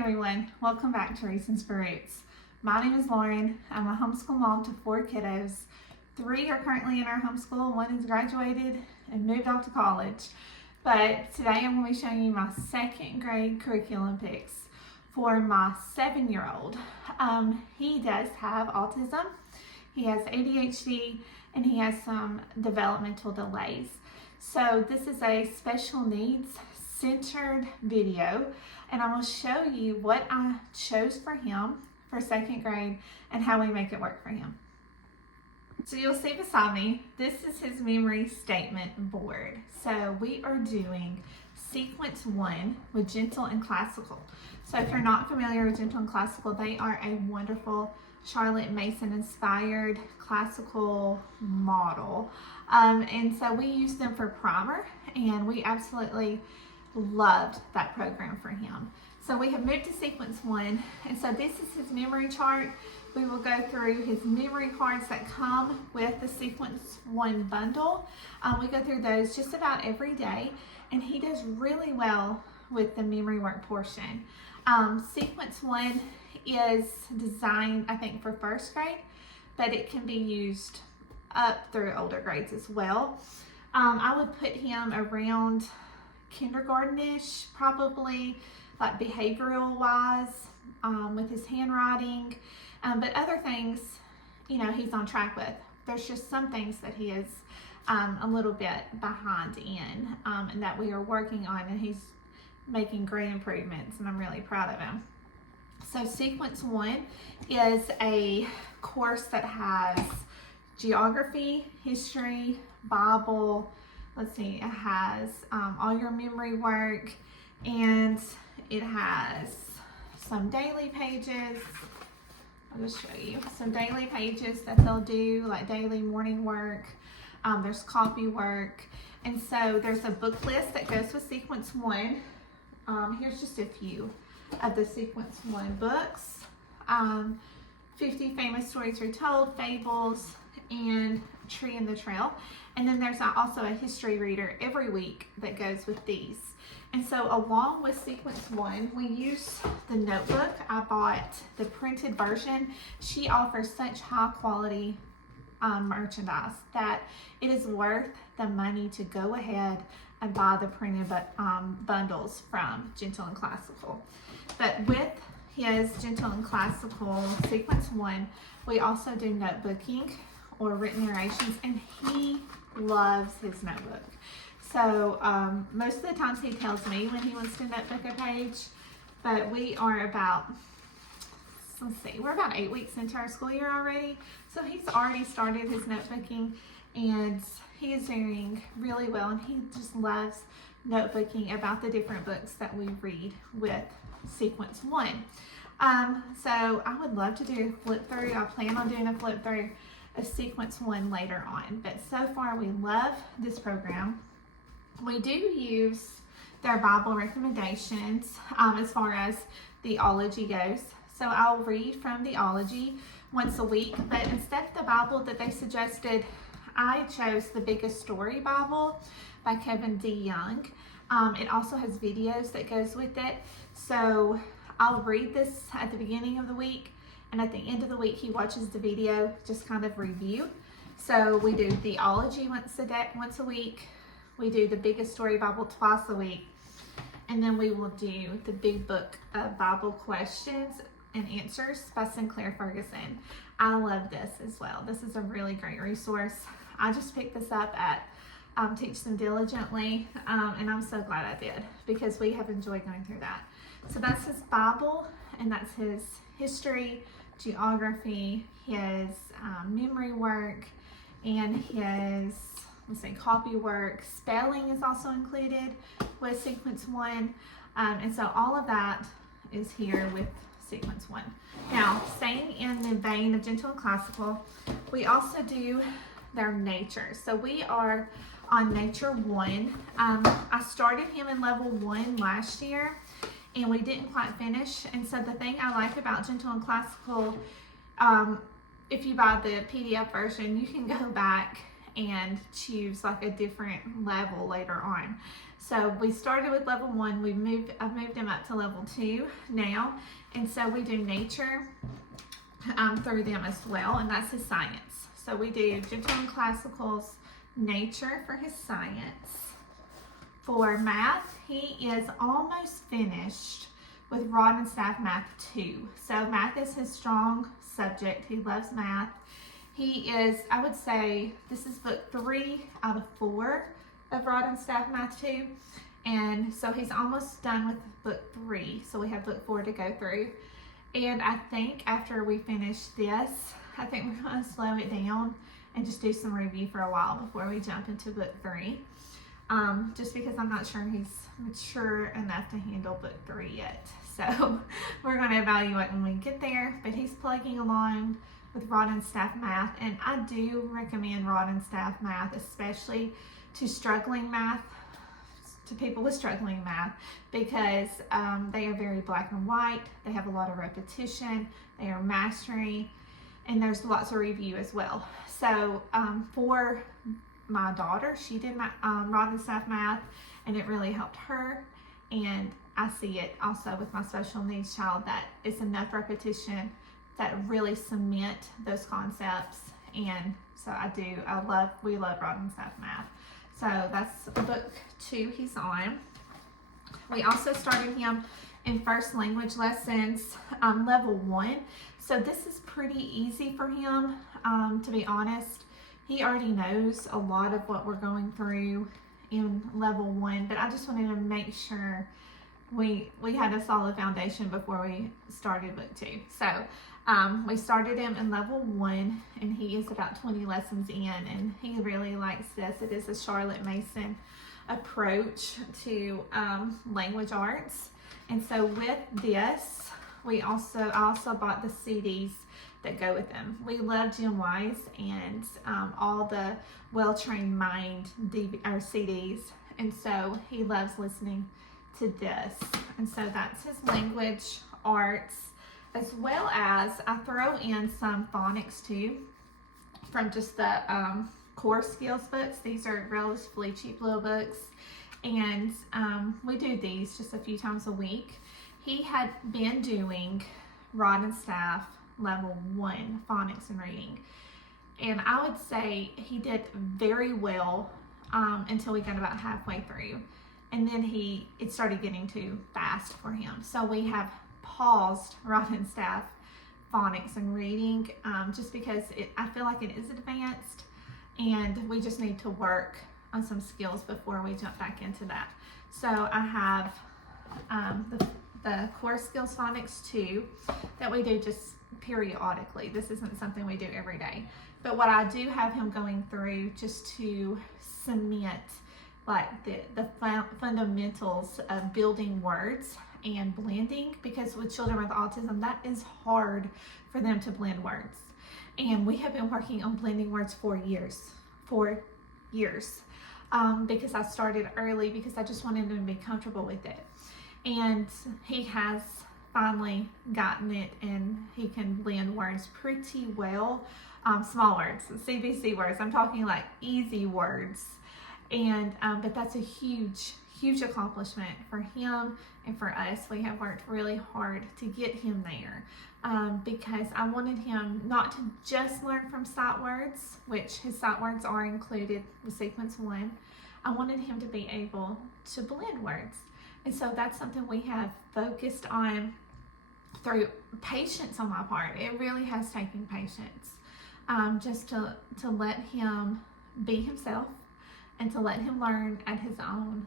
everyone, welcome back to Reasons for Roots. My name is Lauren. I'm a homeschool mom to 4 kiddos. 3 are currently in our homeschool, 1 has graduated and moved off to college. But today I'm going to be showing you my 2nd grade curriculum picks for my 7-year-old. He does have autism, he has ADHD, and he has some developmental delays. So this is a special needs centered video, and I will show you what I chose for him for 2nd grade and how we make it work for him. So you'll see beside me, this is his memory statement board. So we are doing sequence 1 with Gentle and Classical. So if you're not familiar with Gentle and Classical, they are a wonderful Charlotte Mason inspired classical model. And so we use them for primer, and we absolutely loved that program for him. So we have moved to sequence 1, and so this is his memory chart. We will go through his memory cards that come with the sequence 1 bundle. We go through those just about every day, and he does really well with the memory work portion. Sequence 1 is designed, I think, for 1st grade, but it can be used up through older grades as well. I would put him around kindergarten-ish, probably, like behavioral wise, with his handwriting, but other things, you know, he's on track with. There's just some things that he is a little bit behind in, and that we are working on, and he's making great improvements, and I'm really proud of him. So sequence 1 is a course that has geography, history, Bible. Let's see, it has all your memory work, and it has some daily pages. I'll just show you some daily pages that they'll do, like daily morning work. There's copy work, and so there's a book list that goes with sequence 1. Here's just a few of the sequence 1 books. 50 Famous Stories Retold, Fables, and Tree in the Trail. And then there's also a history reader every week that goes with these. And so along with sequence 1, we use the notebook. I bought the printed version. She offers such high quality merchandise that it is worth the money to go ahead and buy the printed bundles from Gentle and Classical. But with his Gentle and Classical sequence 1, we also do notebooking or written narrations, and he loves his notebook. So most of the times he tells me when he wants to notebook a page, but we are about, we're about 8 weeks into our school year already. So he's already started his notebooking, and he is doing really well, and he just loves notebooking about the different books that we read with sequence 1. So I would love to do a flip through. I plan on doing a flip through of sequence 1 later on, but so far we love this program. We do use their Bible recommendations as far as the ology goes. So I'll read from the ology once a week, but instead of the Bible that they suggested, I chose the Biggest Story Bible by Kevin D. Young. It also has videos that goes with it. So I'll read this at the beginning of the week, and at the end of the week he watches the video, just kind of review. So we do theology once a week. We do the Biggest Story Bible twice a week, and then we will do the Big Book of Bible Questions and Answers by Sinclair Ferguson. I love this as well. This is a really great resource. I just picked this up at Teach Them Diligently, and I'm so glad I did, because we have enjoyed going through that. So that's his Bible, and that's his history, geography, his memory work, and his, let's say, copy work. Spelling is also included with sequence 1, and so all of that is here with sequence 1. Now, staying in the vein of Gentle and Classical, we also do their nature. So we are on nature 1. I started him in level 1 last year, and we didn't quite finish. And so the thing I like about Gentle and Classical, if you buy the PDF version, you can go back and choose like a different level later on. So we started with level 1. I've moved him up to level 2 now, and so we do nature through them as well, and that's his science. So we do gentle and classicals, nature for his science. For math, he is almost finished with rod and staff math 2. So math is his strong subject. He loves math. He is, I would say, this is book 3 out of 4 of rod and staff math 2. And so he's almost done with book 3. So we have book 4 to go through. And I think after we finish this, I think we're going to slow it down and just do some review for a while before we jump into book 3. Just because I'm not sure he's mature enough to handle book 3 yet. So we're going to evaluate when we get there, but he's plugging along with rod and staff math, and I do recommend rod and staff math, especially to people with struggling math, because they are very black and white. They have a lot of repetition, they are mastery, and there's lots of review as well. So for my daughter, she did my rod and staff math, and it really helped her. And I see it also with my special needs child, that it's enough repetition that really cement those concepts. And so we love rod and staff math. So that's book 2 he's on. We also started him in first language lessons, level 1. So this is pretty easy for him, to be honest. He already knows a lot of what we're going through in level 1, but I just wanted to make sure we had a solid foundation before we started book 2. So we started him in level 1, and he is about 20 lessons in, and he really likes this. It is a Charlotte Mason approach to language arts. And so with this, I also bought the CDs that go with them. We love Jim Wise and all the Well-Trained Mind CDs, and so he loves listening to this. And so that's his language arts, as well as I throw in some phonics too from just the core skills books. These are relatively cheap little books, and we do these just a few times a week. He had been doing rod and staff level 1 phonics and reading, and I would say he did very well until we got about halfway through, and then it started getting too fast for him. So we have paused rod and staff phonics and reading just because I feel like it is advanced, and we just need to work on some skills before we jump back into that. So I have the core skills phonics 2 that we do just periodically. This isn't something we do every day, but what I do have him going through just to cement like the fundamentals of building words and blending, because with children with autism, that is hard for them to blend words. And we have been working on blending words for years, because I started early because I just wanted him to be comfortable with it. And he has finally gotten it, and he can blend words pretty well. Small words, CBC words, I'm talking like easy words. And but that's a huge accomplishment for him and for us. We have worked really hard to get him there because I wanted him not to just learn from sight words, which his sight words are included with sequence 1. I wanted him to be able to blend words. And so that's something we have focused on through patience on my part. It really has taken patience just to let him be himself and to let him learn at his own,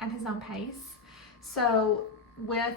at his own pace. So with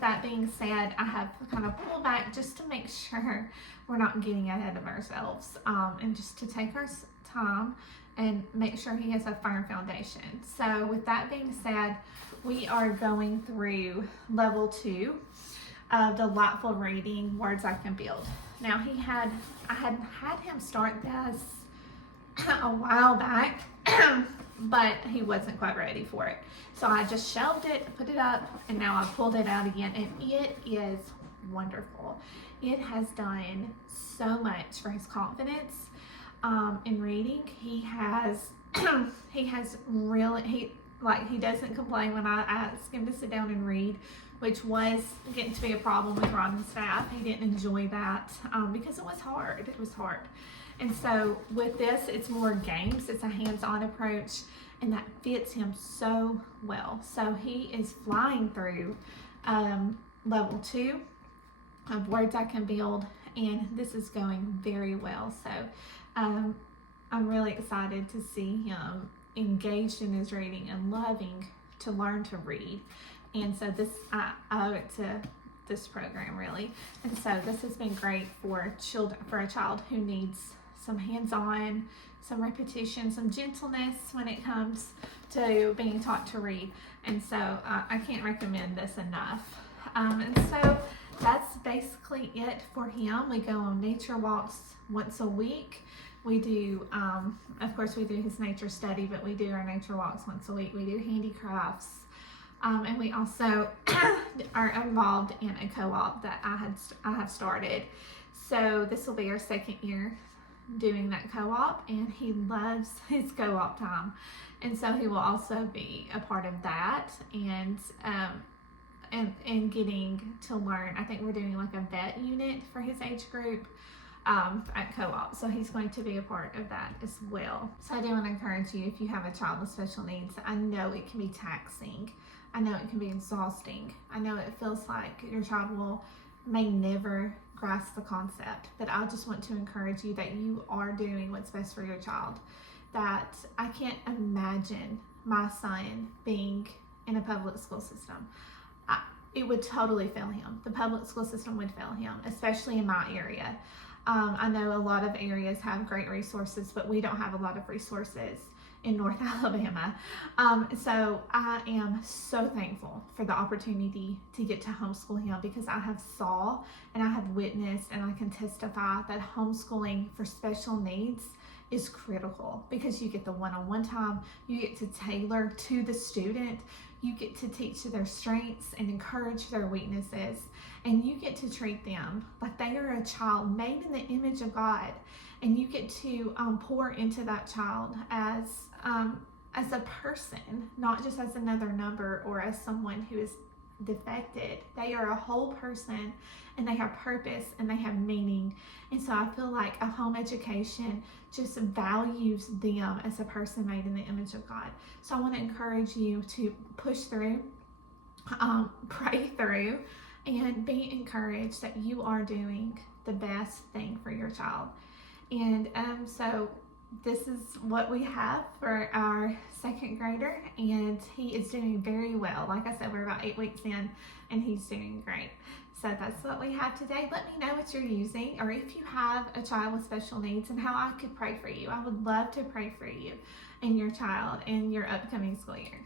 that being said, I have kind of pulled back just to make sure we're not getting ahead of ourselves, and just to take our time and make sure he has a firm foundation. So with that being said, we are going through level 2 of delightful reading, words I can build. Now I had him start this a while back, but he wasn't quite ready for it. So I just shelved it, put it up, and now I pulled it out again, and it is wonderful. It has done so much for his confidence. in reading. He has he doesn't complain when I ask him to sit down and read, which was getting to be a problem with Ron and staff. He didn't enjoy that because it was hard. And so with this, it's more games. It's a hands-on approach, and that fits him so well. So he is flying through level 2 of Words I Can Build, and this is going very well. So I'm really excited to see him engaged in his reading and loving to learn to read. And so this, I owe it to this program, really. And so this has been great for a child who needs some hands-on, some repetition, some gentleness when it comes to being taught to read. And so I can't recommend this enough. And so that's basically it for him. We go on nature walks once a week. We do, of course, we do his nature study, but we do our nature walks once a week. We do handicrafts. And we also are involved in a co-op that I have started. So this will be our 2nd year doing that co-op, and he loves his co-op time. And so he will also be a part of that and getting to learn. I think we're doing like a vet unit for his age group at co-op. So he's going to be a part of that as well. So I do want to encourage you, if you have a child with special needs, I know it can be taxing. I know it can be exhausting. I know it feels like your child may never grasp the concept, but I just want to encourage you that you are doing what's best for your child. That I can't imagine my son being in a public school system. It would totally fail him. The public school system would fail him, especially in my area. I know a lot of areas have great resources, but we don't have a lot of resources in North Alabama. So I am so thankful for the opportunity to get to homeschool him, because I have saw and I have witnessed and I can testify that homeschooling for special needs is critical, because you get the one-on-one time, you get to tailor to the student, you get to teach their strengths and encourage their weaknesses, and you get to treat them like they are a child made in the image of God, and you get to pour into that child as a person, not just as another number or as someone who is defected. They are a whole person, and they have purpose and they have meaning. And so I feel like a home education just values them as a person made in the image of God. So I want to encourage you to push through, pray through, and be encouraged that you are doing the best thing for your child. And so this is what we have for our 2nd grader, and he is doing very well. Like I said, we're about 8 weeks in, and he's doing great. So that's what we have today. Let me know what you're using, or if you have a child with special needs, and how I could pray for you. I would love to pray for you and your child in your upcoming school year.